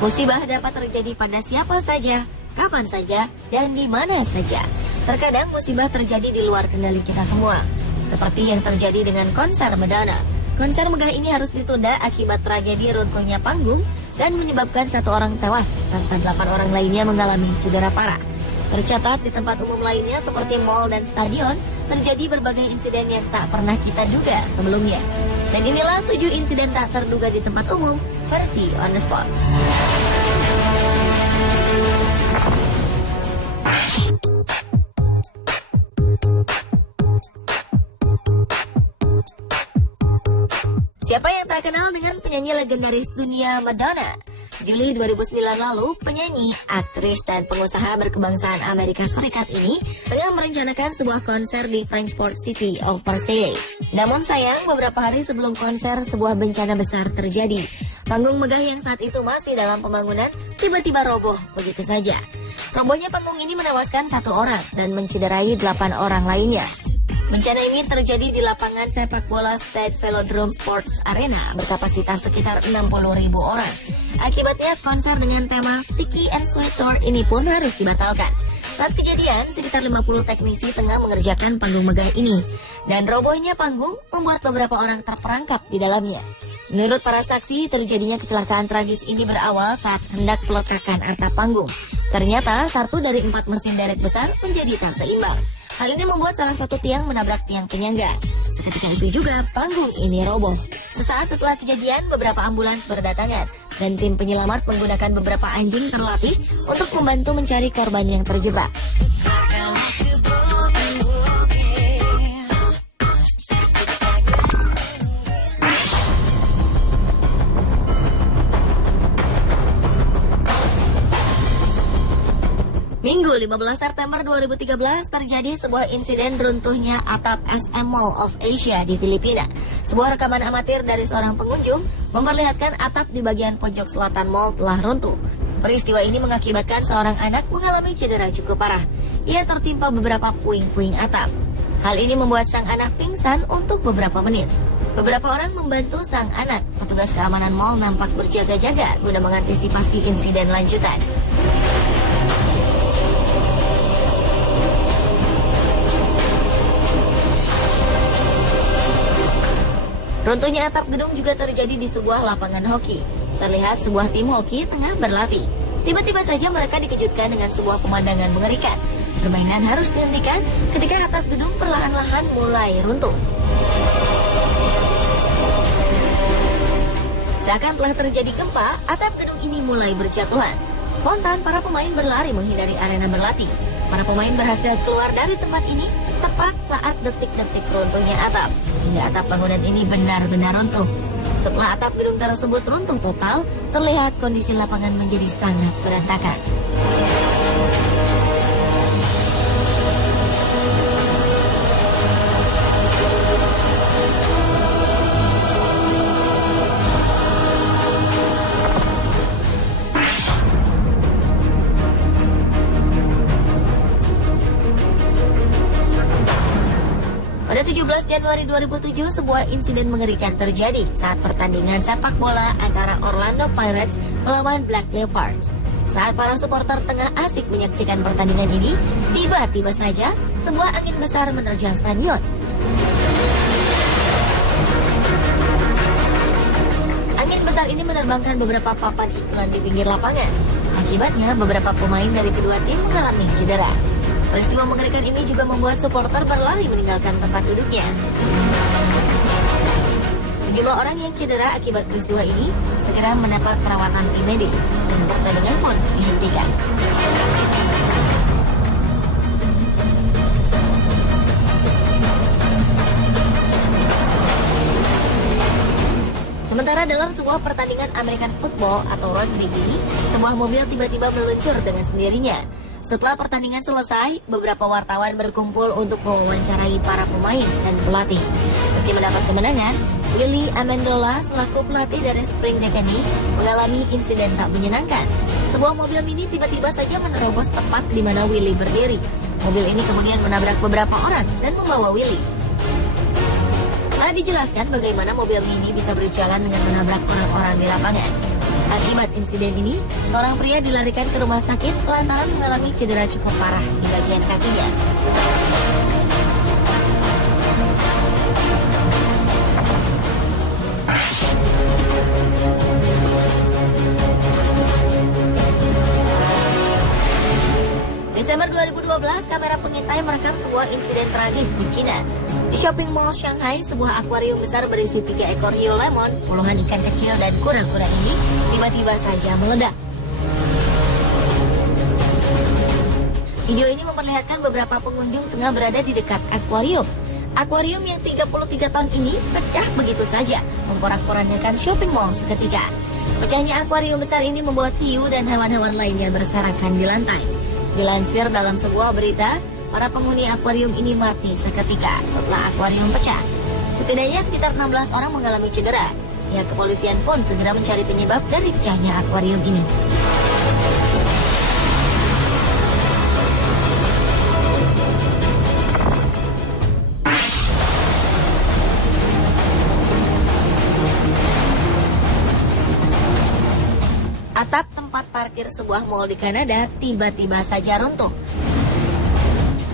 Musibah dapat terjadi pada siapa saja, kapan saja, dan di mana saja. Terkadang musibah terjadi di luar kendali kita semua. Seperti yang terjadi dengan konser Madonna. Konser megah ini harus ditunda akibat tragedi runtuhnya panggung dan menyebabkan 1 orang tewas, serta 8 orang lainnya mengalami cedera parah. Tercatat di tempat umum lainnya seperti mal dan stadion, terjadi berbagai insiden yang tak pernah kita duga sebelumnya. Dan inilah 7 insiden tak terduga di tempat umum, versi On The Spot. Siapa yang tak kenal dengan penyanyi legendaris dunia Madonna? Juli 2009 lalu, penyanyi, aktris, dan pengusaha berkebangsaan Amerika Serikat ini tengah merencanakan sebuah konser di Frankfurt City of Versailles. Namun sayang, beberapa hari sebelum konser, sebuah bencana besar terjadi. Panggung megah yang saat itu masih dalam pembangunan tiba-tiba roboh begitu saja. Robohnya panggung ini menewaskan 1 orang dan mencederai 8 orang lainnya. Bencana ini terjadi di lapangan sepak bola Stade Velodrome Sports Arena berkapasitas sekitar 60.000 orang. Akibatnya konser dengan tema Sticky and Sweet Tour ini pun harus dibatalkan. Saat kejadian, sekitar 50 teknisi tengah mengerjakan panggung megah ini. Dan robohnya panggung membuat beberapa orang terperangkap di dalamnya. Menurut para saksi, terjadinya kecelakaan tragis ini berawal saat hendak peletakan atap panggung. Ternyata, 1 dari 4 mesin derek besar menjadi tak seimbang. Hal ini membuat salah satu tiang menabrak tiang penyangga. Ketika itu juga panggung ini roboh. Sesaat setelah kejadian, beberapa ambulans berdatangan dan tim penyelamat menggunakan beberapa anjing terlatih untuk membantu mencari korban yang terjebak. Minggu 15 September 2013 terjadi sebuah insiden runtuhnya atap SM Mall of Asia di Filipina. Sebuah rekaman amatir dari seorang pengunjung memperlihatkan atap di bagian pojok selatan mall telah runtuh. Peristiwa ini mengakibatkan seorang anak mengalami cedera cukup parah. Ia tertimpa beberapa puing-puing atap. Hal ini membuat sang anak pingsan untuk beberapa menit. Beberapa orang membantu sang anak. Petugas keamanan mall nampak berjaga-jaga guna mengantisipasi insiden lanjutan. Runtuhnya atap gedung juga terjadi di sebuah lapangan hoki. Terlihat sebuah tim hoki tengah berlatih. Tiba-tiba saja mereka dikejutkan dengan sebuah pemandangan mengerikan. Permainan harus dihentikan ketika atap gedung perlahan-lahan mulai runtuh. Seakan telah terjadi gempa, atap gedung ini mulai berjatuhan. Spontan, para pemain berlari menghindari arena berlatih. Para pemain berhasil keluar dari tempat ini tepat saat detik-detik runtuhnya atap. Hingga atap bangunan ini benar-benar runtuh. Setelah atap gedung tersebut runtuh total, terlihat kondisi lapangan menjadi sangat berantakan. Pada 17 Januari 2007, sebuah insiden mengerikan terjadi saat pertandingan sepak bola antara Orlando Pirates melawan Black Leopards. Saat para supporter tengah asik menyaksikan pertandingan ini, tiba-tiba saja sebuah angin besar menerjang stadion. Angin besar ini menerbangkan beberapa papan iklan di pinggir lapangan. Akibatnya, beberapa pemain dari kedua tim mengalami cedera. Peristiwa mengerikan ini juga membuat supporter berlari meninggalkan tempat duduknya. Sejumlah orang yang cedera akibat peristiwa ini segera mendapat perawatan tim medis dan pertandingan pun dihentikan. Sementara dalam sebuah pertandingan American football atau rugby ini, sebuah mobil tiba-tiba meluncur dengan sendirinya. Setelah pertandingan selesai, beberapa wartawan berkumpul untuk mewawancarai para pemain dan pelatih. Meski mendapat kemenangan, Willie Amendola selaku pelatih dari Spring Academy mengalami insiden tak menyenangkan. Sebuah mobil mini tiba-tiba saja menerobos tepat di mana Willie berdiri. Mobil ini kemudian menabrak beberapa orang dan membawa Willie. Tak dijelaskan bagaimana mobil mini bisa berjalan dengan menabrak orang-orang di lapangan. Akibat insiden ini, seorang pria dilarikan ke rumah sakit lantaran mengalami cedera cukup parah di bagian kakinya. Desember 2012, kamera pengintai merekam sebuah insiden tragis di Cina. Di shopping mall Shanghai, sebuah akuarium besar berisi 3 ekor hiu lemon, puluhan ikan kecil dan kura-kura ini tiba-tiba saja meledak. Video ini memperlihatkan beberapa pengunjung tengah berada di dekat akuarium. Akuarium yang 33 ton ini pecah begitu saja, memporak-porandakan shopping mall seketika. Pecahnya akuarium besar ini membuat hiu dan hewan-hewan lainnya berserakan di lantai. Dilansir dalam sebuah berita, para penghuni akuarium ini mati seketika setelah akuarium pecah. Setidaknya sekitar 16 orang mengalami cedera. Pihak kepolisian pun segera mencari penyebab dari pecahnya akuarium ini. Atap tempat parkir sebuah mal di Kanada tiba-tiba saja runtuh.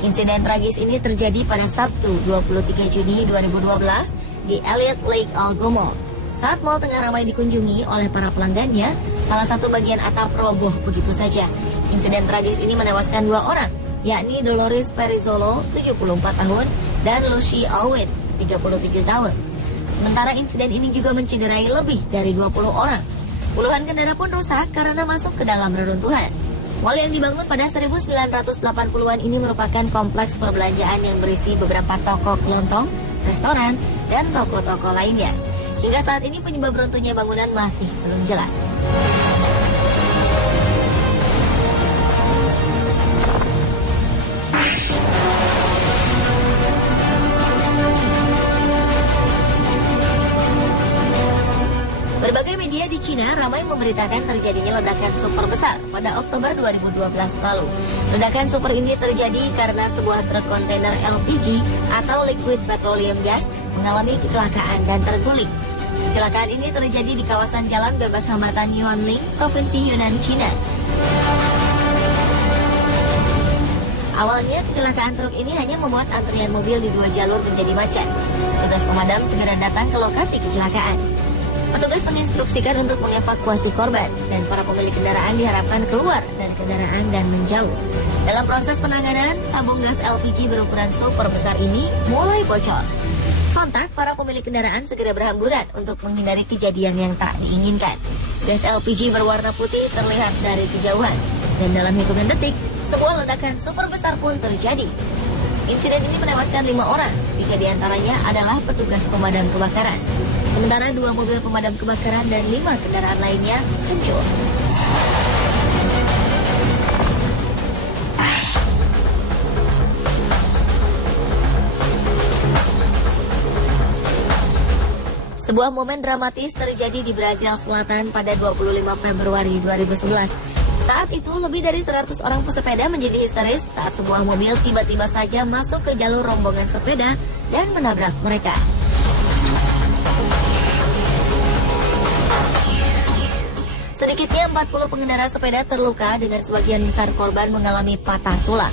Insiden tragis ini terjadi pada Sabtu 23 Juni 2012 di Elliott Lake Algo. Saat mal tengah ramai dikunjungi oleh para pelanggannya, salah satu bagian atap roboh begitu saja. Insiden tragis ini menewaskan 2 orang, yakni Dolores Perizzolo, 74 tahun, dan Lucy Owen, 37 tahun. Sementara insiden ini juga mencederai lebih dari 20 orang. Puluhan kendaraan pun rusak karena masuk ke dalam reruntuhan. Mal yang dibangun pada 1980-an ini merupakan kompleks perbelanjaan yang berisi beberapa toko kelontong, restoran, dan toko-toko lainnya. Hingga saat ini penyebab runtuhnya bangunan masih belum jelas. Berbagai media di Cina ramai memberitakan terjadinya ledakan super besar pada Oktober 2012 lalu. Ledakan super ini terjadi karena sebuah truk kontainer LPG atau liquid petroleum gas mengalami kecelakaan dan terguling. Kecelakaan ini terjadi di kawasan jalan bebas hambatan Yuanling, Provinsi Yunnan, Cina. Awalnya kecelakaan truk ini hanya membuat antrian mobil di 2 jalur menjadi macet. Petugas pemadam segera datang ke lokasi kecelakaan. Petugas menginstruksikan untuk mengevakuasi korban dan para pemilik kendaraan diharapkan keluar dari kendaraan dan menjauh. Dalam proses penanganan, tabung gas LPG berukuran super besar ini mulai bocor. Sontak, para pemilik kendaraan segera berhamburan untuk menghindari kejadian yang tak diinginkan. Gas LPG berwarna putih terlihat dari kejauhan, dan dalam hitungan detik, sebuah ledakan super besar pun terjadi. Insiden ini menewaskan 5 orang, 3 diantaranya adalah petugas pemadam kebakaran. Sementara 2 mobil pemadam kebakaran dan 5 kendaraan lainnya hancur. Sebuah momen dramatis terjadi di Brazil Selatan pada 25 Februari 2011. Saat itu, lebih dari 100 orang pesepeda menjadi histeris saat sebuah mobil tiba-tiba saja masuk ke jalur rombongan sepeda dan menabrak mereka. Sedikitnya 40 pengendara sepeda terluka dengan sebagian besar korban mengalami patah tulang.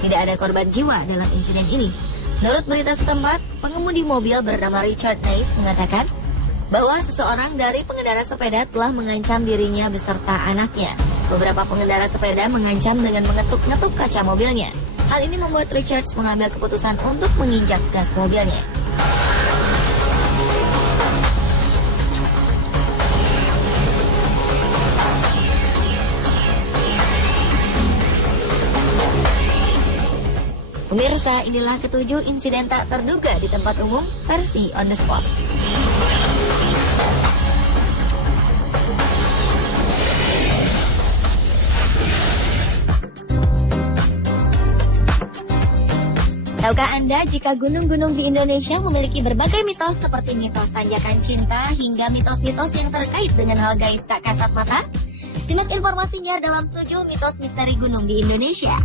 Tidak ada korban jiwa dalam insiden ini. Menurut berita setempat, pengemudi mobil bernama Richard Nace mengatakan bahwa seseorang dari pengendara sepeda telah mengancam dirinya beserta anaknya. Beberapa pengendara sepeda mengancam dengan mengetuk-ngetuk kaca mobilnya. Hal ini membuat Richards mengambil keputusan untuk menginjak gas mobilnya. Pemirsa, inilah ketujuh insiden tak terduga di tempat umum versi On The Spot. Tahukah Anda jika gunung-gunung di Indonesia memiliki berbagai mitos seperti mitos tanjakan cinta hingga mitos-mitos yang terkait dengan hal gaib tak kasat mata? Simak informasinya dalam 7 mitos misteri gunung di Indonesia.